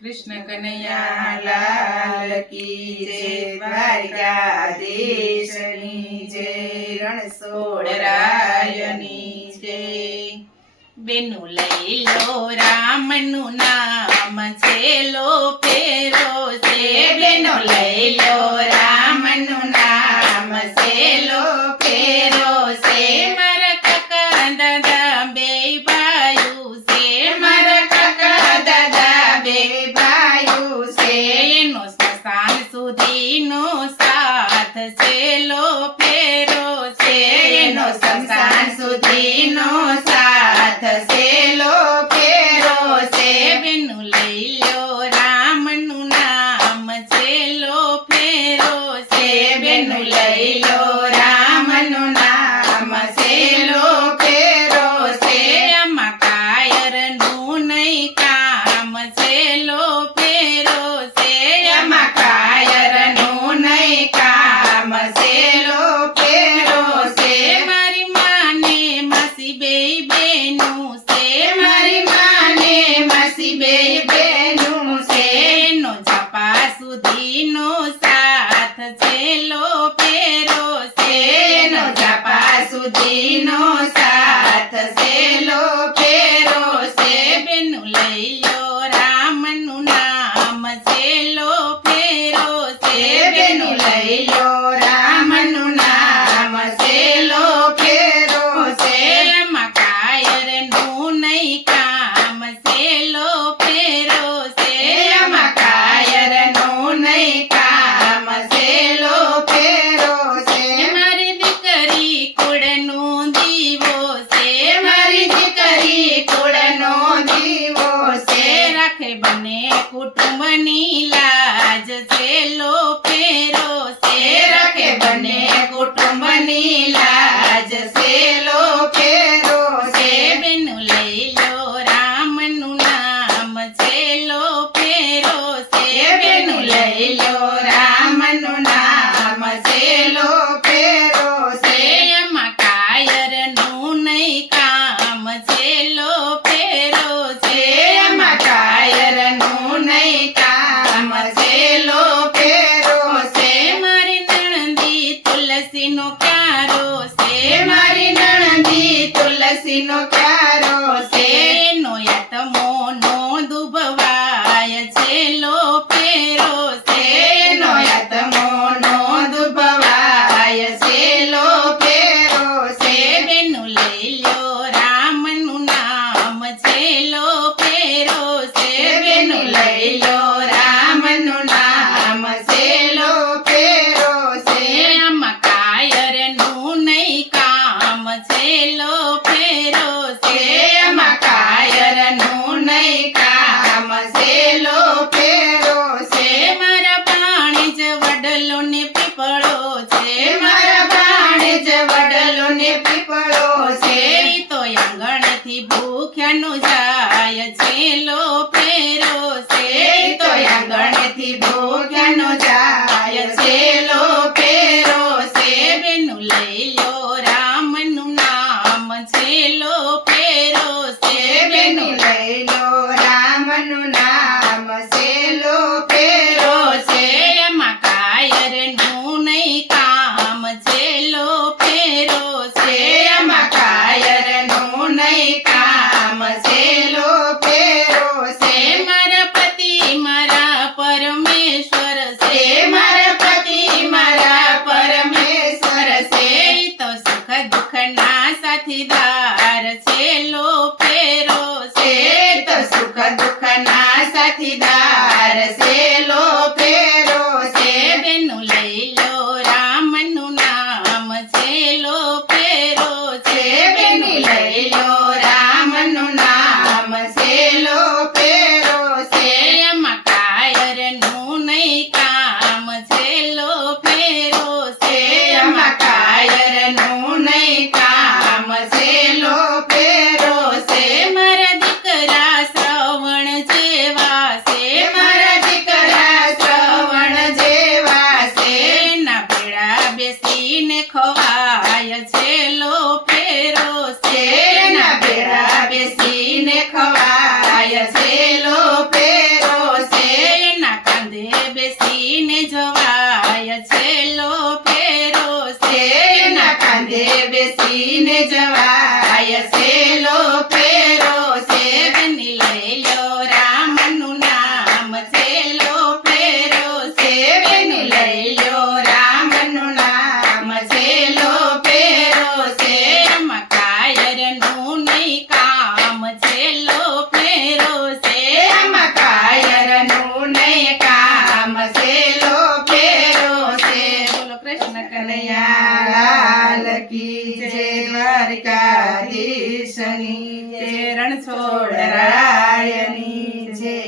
કૃષ્ણ કનૈયા લાલ કી જય, દ્વારકાધીશની જય, રણછોડરાયની જય. બેનું લઈ લો રામનું નામ છે લો ફેરો છે. બેનો લઈ લો રામનું નામ છે લો ફેરો છે. મારા કાકા દાદા બે ભાઈઓ છે. મારા કાકા દાદા બે ભાઈઓ છે. એનો સ્મશાન સુધીનો સાથ છે લો ફેરો છે. એનો સ્મશાન સુધીનો સાથ છે લો ફેરો છે. બેનું લઈ લો રામનું નામ છે લો ફેરો છે. બેનું લઈ લો રામનું નામ છે લો ફેરો છે. આમાં કાયરનું નહીં કામ છે લો ફેરો છે. આમાં કાયરનું નહીં કામ છે લો ફેરો છે. મારી માને માસી બેય બેનું છે. મારી માને માસી બેય બેનું છે. એનો ઝાપા સુધીનો સાથ છે લો ફેરો છે. એનો ઝાપા સુધીનો સાથ છે લો ફેરો છે. બેનું લઈ લો રામનું નામ છે લો ફેરો છે. બેનું લઈ લો રામનું નામ છે લો ફેરો છે. આમાં કાયરનું નહીં કામ છે લો ફેરો છે. આમાં કાયરનું નહીં કામ છે લો ફેરો છે. મારી દીકરી કુળનો દીવો છે. મારી દીકરી કુળનો દીવો છે. રાખે બંને કુટુંબની લાજ છે લો ફેરો છે. રાખે બંને કુટુંબની લાજ છે લો ફેરો છે. બેનું લઈ લો રામનું નામ છે લો ફેરો છે. બેનું લઈ લો રામનું નામ છે લો ફેરો છે. આમાં કાયરનું નહીં કામ છે લો ફેરો છે. આમાં કાયરનું નહીં કામ છે લો ફેરો છે. મારી નણંદી તુલસીનો ક્યારો છે. મારી નણંદી તુલસીનો ક્યારો છે. એનો યાતમો નો દુભવાય છે લો ફેરો છે. એનો યાતમો નો દુભવાય છે લો ફેરો છે. બેનું લઈ લો રામનું નામ છે લો ફેરો છે. બેનું લઈ લો રામનું નામ છે લો ફેરો છે. આમાં કાયરનું નહીં કામ છે લો ફેરો છે. આમાં કાયરનું નહીં કામ છે લો ફેરો છે. મારા ભાણેજ વડલો ને પીપળો છે. મારા ભાણેજ વડલો ને પીપળો છે. ઈ તો આંગણેથી ભૂખ્યાનું જાય છે લો ફેરો છે. ઈ તો આંગણેથી ભૂખ્યાનું જાય છે લો ફેરો છે. બેનું લઈ લો રામનું નામ છે લો ફેરો છે. બેનું લઈ લો રામનું નામ છે લો ફેરો છે. એમાં કાયરનું નહીં કામ છે લો ફેરો છે. એમાં કાયરનું નહીં કામ છે લો ફેરો છે. મારા પતિ મારા પરમેશ્વર છે. મારા પતિ મારા પરમેશ્વર છે. ઈ તો સુખ દુઃખના સાથીદાર છે લો ફેરો છે. ઈ તો સુખ દુઃખના સાથીદાર છે લો ફેરો છે. બેનું લઈ લો રામનું નામ છે લો ફેરો છે. બેનું લઈ લો રામનું નામ છે લો ફેરો છે. આમાં કાયરનું નહીં કામ છે લો ફેરો છે. આમાં કાયરનું નહીં કામ છે લો ફેરો છે. મારા દીકરા શ્રવણ જેવા છે. મારા દીકરા રણછોડરાયની જય.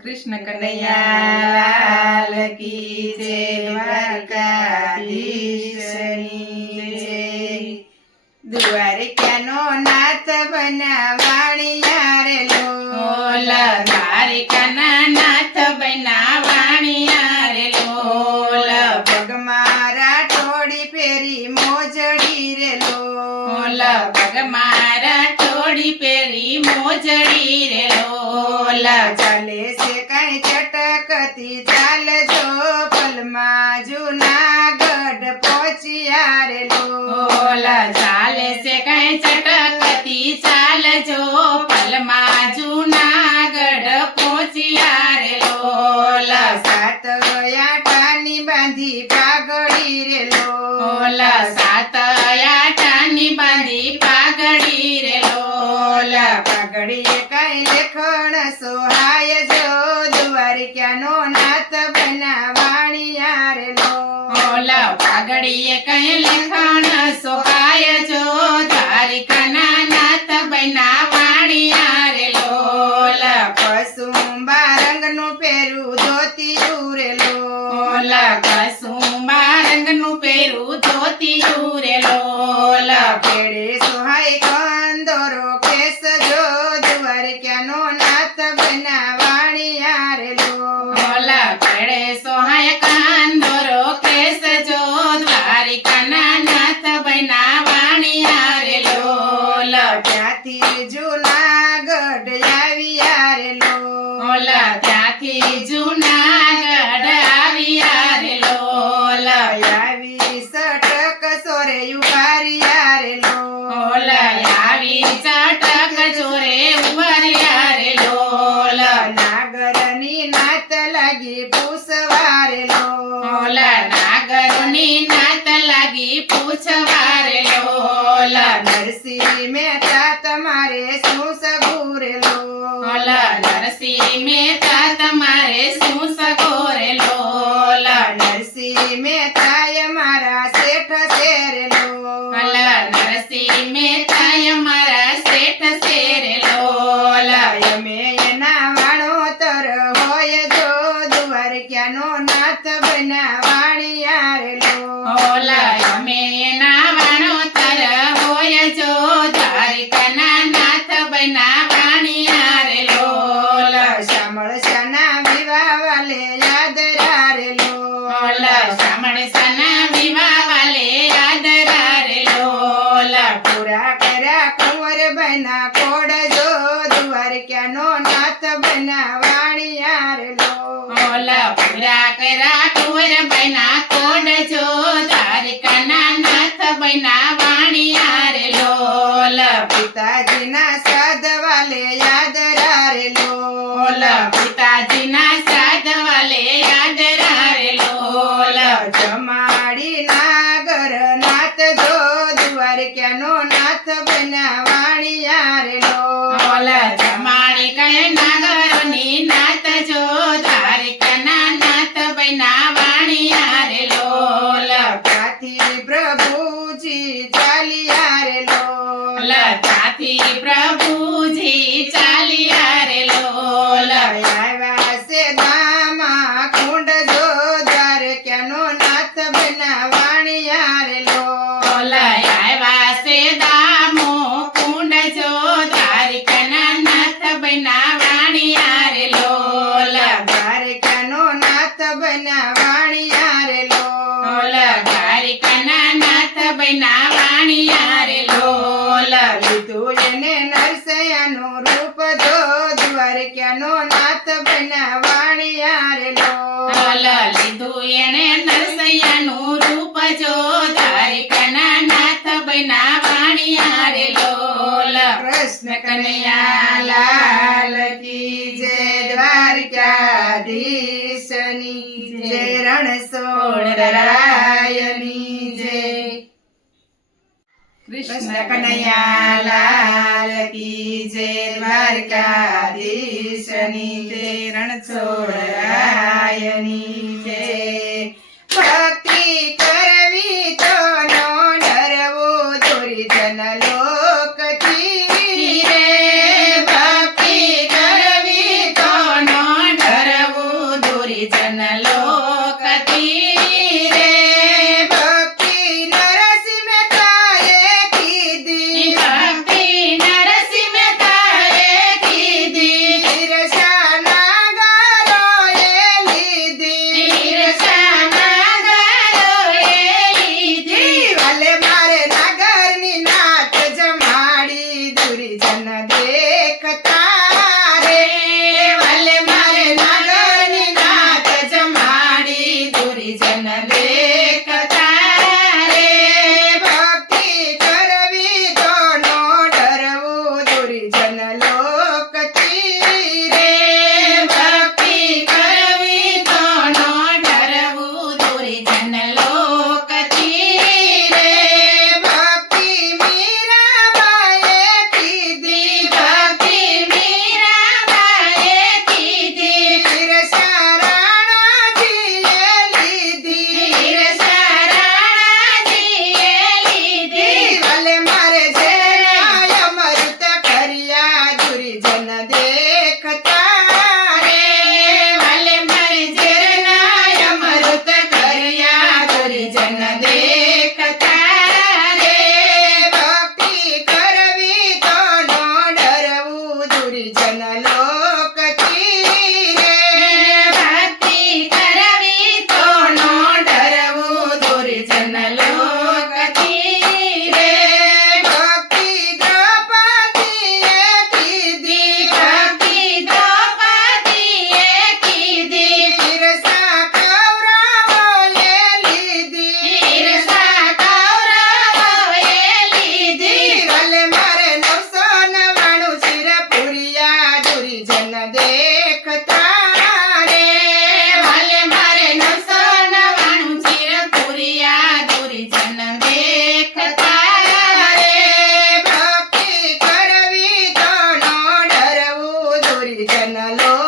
કૃષ્ણ કનૈયા લાલ કી જય. દ્વારકાધીશની જય. દ્વારકાનો નાથ બનાવાણિયા રે લોલ દ્વારિકાના નાથ બનાવાણિયા રે લોલ. પગ મારા ટોળી પહેરી મોજડી રે લોલ પગ મારા ટોળી પહેરી મોજડી રે લોલ. ચાલે છે કઈ ચટકતી ચાલજો પલમાં જૂનાગઢ પહોંચ્યા રે લોલ. ચાલે છે કઈ ચટકતી ચાલજો પલમાં જૂનાગઢ પહોંચ્યા રે લોલ. સાત આટાની બાંધી પાઘડી રે લોલ. સાત આટાની બાંધી પાઘડી રે લોલ. પાઘડીએ કઈ લેખણ સોહાય જો દ્વારિકાનો નાથ બનાવાણિયા રે લોલ. પાઘડીએ કઈ લેખણ સોહાય જો દ્વારિકાના નાથ બનાવાણિયા રે લોલ. કસુંબા રંગનું પહેરું ધોતિયું રે લોલ. કસુંબા રંગનું પહેરું ધોતિયું રે લોલ. પેડે સોહાય કંદોરો કેસ જો દ્વારિકાનો નાથ બનાવાણિયા રે લોલ. પેડે સોહાય કંદોરો કેસ જો દ્વારિકાના નાથ બનાવાણિયા રે લોલ. ત્યાંથી જૂનાગઢ આવ્યા રે લોલ. ત્યાંથી જૂનાગઢ આવ્યા રે લોલ. આવી સટક સોરે ઉભાર્યા રે લોલ. આવી ચટક જોરે ઉભર્યા રે લોલ. નાગરની નાત લાગી પૂછવા રે લોલ. નાગરની નાત લાગી પૂછવા રે લોલ. નરસિંહ મહેતા તમારે શું સગું રે લોલ. નરસિંહ મહેતા તમારે શું સગો રે લોલ. નરસિંહ મહેતા મારા શેઠ છે રે લોલ. નરસિંહ મહેતા મારા શેઠ છે રે લોલ. અમે એના વાણોતર હોય જો દ્વારકાનો નાથ બનાવાણિયા રે લોલ. અમે એના વાણોતર હોય જો દ્વારકાના નાથ બનાવાણિયા રે લોલ. શામળશાના વિવાહ વાલે યાદ રે લોલ. શામળશાના વિવાહ વાલે યાદ રે લોલ. પૂરા કર્યા કુંવરબાઈના કોડ જો દ્વારકાનો નાથ બનાવાણિયા રે લોલ. પૂરા કર્યા કુંવરબાઈના કોડ જો દ્વારકાના નાથ બનાવાણિયા રે લોલ. પિતાજીના શ્રાદ્ધ વાલે યાદ રે લોલ. પિતાજીના શ્રાદ્ધ વાલે યાદ રે લોલ. જમાડી નાગર નાથ જો દ્વારકાનો નાથ બનાવાણિયા રે લોલ. જમાડી કઈ નાગરની નાથ જો દ્વારકાના નાથ બનાવાણિયા રે લોલ. ત્યાંથી પ્રભુજી ચાલ્યા રે લોલ. ત્યાંથી પ્રભુજી ચાલ્યા રે લોલ. આવ્યા છે દામા કુંડ જો દ્વારકાનો નાથ બનાવાણિયા રે લોલ. આવ્યા છે દામો કુંડ જો દ્વારકાના નાથ બનાવાણિયા રે લોલ. દ્વારકાનો નાથ બનાવાણિયા રે લોલ. દ્વારકાના નાથ બનાવાણિયા રે લોલ. લીધું એને નરસૈયાનું રૂપ જો દ્વારકાનો નાથ બનાવાણિયા રે લોલ. લીધું એને નરસૈયાનું રૂપ જો દ્વારકાના નાથ બનાવાણિયા રે લોલ. કૃષ્ણ કનૈયા લાલ કી જય. દ્વારકાધીશની જય. રણછોડરાયની જય. કૃષ્ણ કનૈયા લાલ કી જય. દ્વારકાધીશની જય. રણછોડરાયની જય. ભક્તિ કરવી તો નો ડરવો દુર્જન લોકથી દુર્જન લોકથી રે ભક્તિ કરવી તો નો ડરવું દુર્જન લોકથી રે ભક્તિ દ્રૌપદીએ કીધી ભક્તિ દ્રૌપદીએ કીધી ઈર્ષા કૌરવોએ લીધી ઈર્ષા કૌરવોએ લીધી ભલે મારે 999 શિરપુરિયા દુર્જન દેખતા રે વાલે મારે 999 ચિરપુરિયા દુર્જન દેખતા રે ભક્તિ કરવી તો નો ડરવું દુર્જન લો